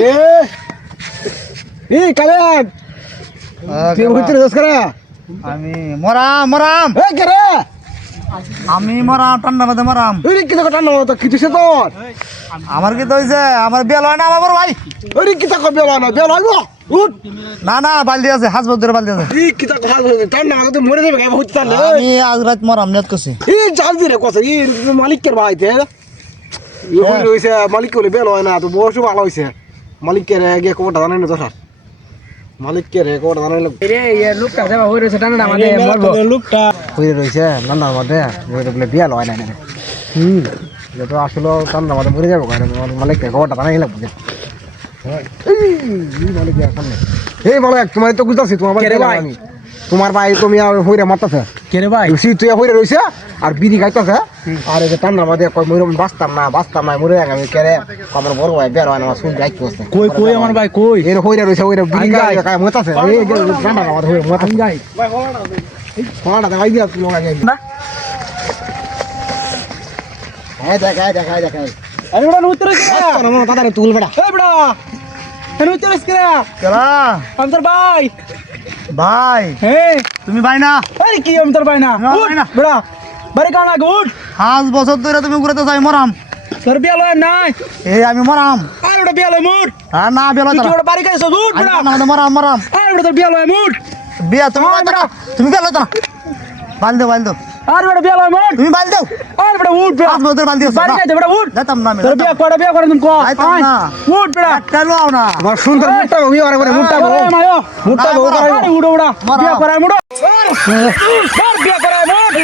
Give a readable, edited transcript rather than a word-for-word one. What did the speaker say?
রে এই কালেন তুই হইতে রস করে আমি মরাম এই কে রে আমি মরাম ঠান্ডা মধ্যে মরাম ওরে কি কথা না তো কিছু সে তোর আমার কি তো হইছে আমার বিয়ে হয় না আমার ভাই ওরে কি কথা বেলা না বেলা হইবো উঠ না বালতি আছে হাসবো ধরে বালতি আছে এই কি কথা হইছে তার না তো মরে যাবে গায় হইতে তাহলে আমি আজ রাত মরাম নিয়ত করছি এই জলদি রে কথা এই মালিকের ভাই তে এই হইছে হইছে মালিক কইলে বেলা হয় না তো বসু ভালো হইছে মালিকের আগে কোটা জানেন না তো স্যার মালিকের কোটা জানেন রে এই লোকটা যাবা হই রইছে টানা আমাদের মরবো লোকটা হইরে রইছে নান্নার মধ্যে ওইটা বলে বিয়া লয় না যেটা আসলে টান্নার মধ্যে মরে যাবো কারণ মালিককে কোটা জানাই লাগবে মালিক সামনে এই মালিক তোমার তো বুঝতেছি তোমার ভাই তোমার ভাই তুমি হইরে মারতেছে কে রে ভাই তুই হইরে রইছে আর বিড়ি খাইতেছে আর এই যে টান্নার মধ্যে কই মইরম বাঁচতাম না মরে আমি কেরে আমার বড় ভাই বের হয় না শুন যাইতে হচ্ছে কই আমার ভাই কই এর হইরে রইছে হইরে বিড়ি খাই মতাছে এই টান্নার মধ্যে হইরে মতাছে গাই কোনটা দেখাই দিয়া তুই লগা যাই হ্যাঁ দেখাই আরে বড় উত্তর কি না দাদা তুল বেটা এ বড় এর উত্তর কি রে কেলা আমতর ভাই ভাই হে তুমি ভাই না আরে কি আমতর ভাই না না, ভাই না। বড় বাড়ি কাম না গুড 5 বছর ধরে তুমি ঘুরতে যাই মরাম তোর বিয়া লয় নাই এই আমি মরাম আরে বড় বিয়া লয় মুড আর না বেলা তুই কি বড় বাড়ি কাইছ গুড বড় মরাম আরে বড় তোর বিয়া লয় মুড বিয়া তুমি তুমি বেলা তো বাল দো আরে বড় বিয়া লয় মুড তুমি বাল দাও আরে বড় উঠ বড় 5 বছর বাল দিও বাড়ি কাইছ বড় উঠ যেতাম না আমি তোর বিয়া করে তুমি কো যাইতাম না। উঠ বড় কেলো আও না আমার সুন্দর মুটটা হবি আর করে মুটটা আরে মায়ো মুটটা না, বউ বড়। করে আরে উড়ো উড়া বিয়া করায় মুড়ো বিয়া করায় মুড়